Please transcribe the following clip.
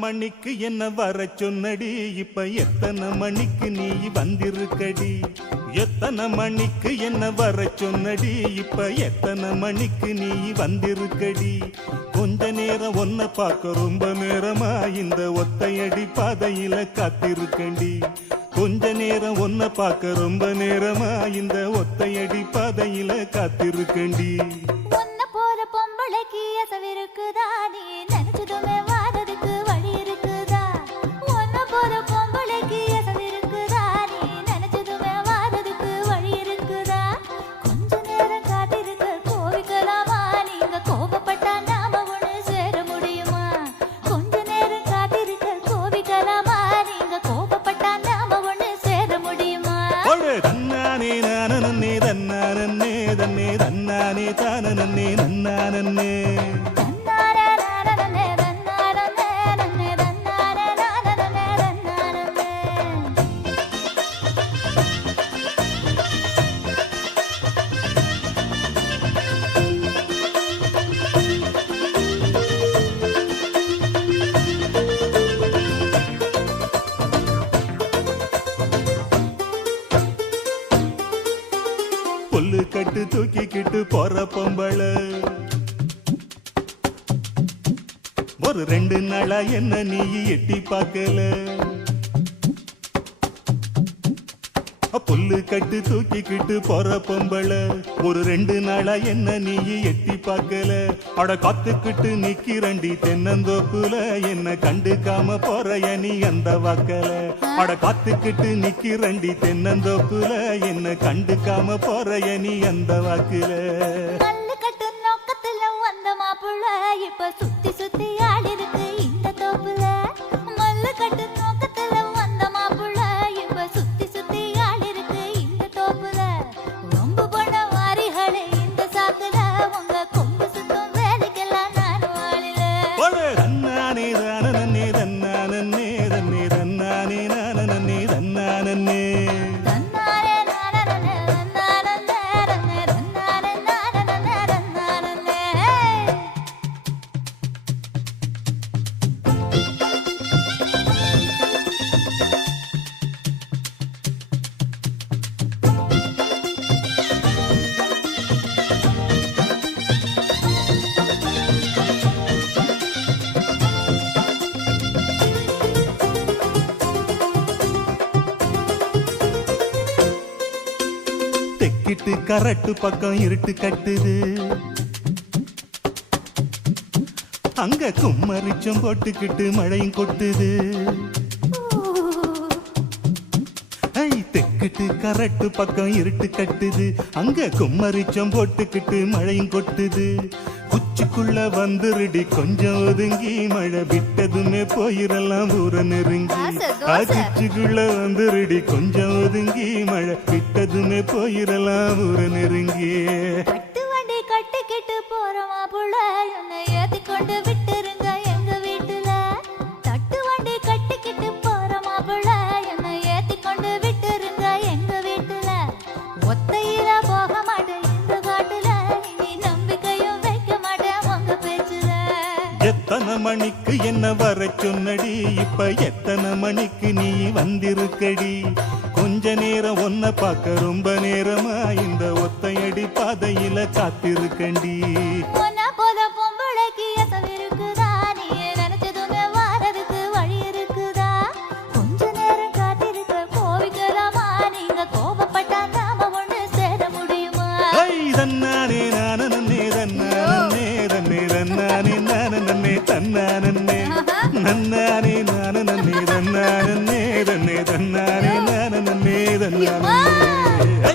மணிக்கு என்ன வர சொன்னடி, இப்ப எத்தனை மணிக்கு நீ வந்திருக்கடி? எத்தனை மணிக்கு என்ன வர சொன்னடி, இப்ப எத்தனை மணிக்கு நீ வந்திருக்கடி? கொஞ்ச நேரம் ஒன்ன பார்க்க ரொம்ப நேரமா இந்த ஒத்தையடி பாதையில காத்திருக்கண்டி. கொஞ்ச நேரம் ஒன்ன பார்க்க ரொம்ப நேரமா இந்த ஒத்தையடி பாதையில காத்திருக்கண்டி. ஒன்ன போற பொம்பளைக்கு அசவிருக்குதா, நீ நினைச்சதுமே வாரதுக்கு வழி இருக்குதா? ஒன்ன போற பொம்பளைக்கு அசவிருக்குதா, நீ நினைச்சதுமே வாரதுக்கு வழி இருக்குதா? கொஞ்ச நேரம் காத்திருக்க கோவிக்கலாமா, நீங்க கோபப்பட்டா நாம ஒண்ணு சேர முடியுமா? கொஞ்ச நேரம் காத்திருக்க கோவிக்கலாமா, நீங்க கோபப்பட்டா நாம ஒண்ணு சேர முடியுமா? தன்னானே நானே தன்னானே தன்னே தன்னானே தானே நன்னானே புல்லு கட்டு தூக்கிக்கிட்டு போற பொம்பளை ஒரு 2 நாளா என்ன நீ எட்டி பார்க்கல. புல்லு கட்டு தூக்கிக்கிட்டு போற பொம்பளை ஒரு 2 நாளா என்ன நீ எட்டி பார்க்கல. அட காத்துக்கிட்டு நிக்கிறண்டி தென்னந்தோப்புல, என்ன கண்டுக்காம போறைய நீ அந்த வாக்கல. அட காத்துக்கிட்டு நிக்கிறண்டி தென்னந்தோப்புல, என்ன கண்டுக்காம போறைய நீ அந்த வாக்குல. கல்லு கட்டு நோக்கத்துல வந்த மாப்புள்ள இப்ப சுத்தி சுத்தி ஆடிருக்கு இந்த தோப்புல. மல்லு கட்டு நோக்கத்துல வந்த மாப்புள்ள இப்ப சுத்தி சுத்தி ஆடிருக்கு இந்த தோப்புல. ரொம்ப பண்ண வாரிகளே இந்த சாக்குல, உங்க கொம்பு சுத்தம் வேலைக்கெல்லாம் நானும் ஆளில. தன்னானே தானே தன்னானே தன்னே தன்னானே நானே தன்னானே தன்னாரே நானனனே தன்னானனே ரன்னே தன்னானே நானனனே தன்னானனே. தெக்கிட்டு கரட்டு பக்கம் இருட்டு கட்டுது, அங்க கும்மரிச்சம் போட்டுக்கிட்டு மழையும் கொட்டுது. ஐ தெக்கிட்டு கரட்டு பக்கம் இருட்டு கட்டுது, அங்க கும்மரிச்சம் போட்டுக்கிட்டு மழையும் கொட்டுது. குச்சிக்குள்ள வந்துருடி கொஞ்சம் ஒதுங்கி, மழை விட்டதுமே போயிரலாம் ஊர நெருங்கி. குச்சிக்குள்ள வந்துருடி கொஞ்சம் ஒதுங்கி, மழை விட்டதுமே போயிரலாம் ஊர நெருங்கி. கட்டு வண்டி கட்டிக்கிட்டு போற மாப்புள்ள என்னை ஏத்திக்கொண்டு விட்டுருங்க எங்க வீட்டுல. தட்டு வண்டி கட்டிக்கிட்டு போற மாப்புள்ள என்னை ஏத்திக்கொண்டு விட்டுருங்க எங்க வீட்டுல. ஒத்தையில போக மாட்டேன் இந்த காட்டுல, இனி நம்பிக்கையும் வைக்க மாட்டேன் உங்க பேச்சுல. எத்தனை மணிக்கு என்ன வர சொன்னடி, இப்ப எத்தனை மணிக்கு நீ வந்திருக்கடி? கொஞ்ச நேரம் ஒன்ன பார்க்க ரொம்ப நேரமா இந்த ஒத்தையடி பாதையில காத்திருக்கண்டி. ஒன்னா போத பொம்பளைக்கு அசவிருக்குதா, நீ நினைச்சதுமே வாரதுக்கு வழி இருக்குதா? கொஞ்ச நேரம் காத்திருக்க கோவிக்கலாமா, நீங்க கோபப்பட்டா நாம ஒண்ணு சேர முடியுமா? தன்னானே நானே தன்னானே தன்னே தன்னானே நானே தன்னானே நன்னானே நானே தன்னானே தன்னே தன்னானே நானே தன்னானே.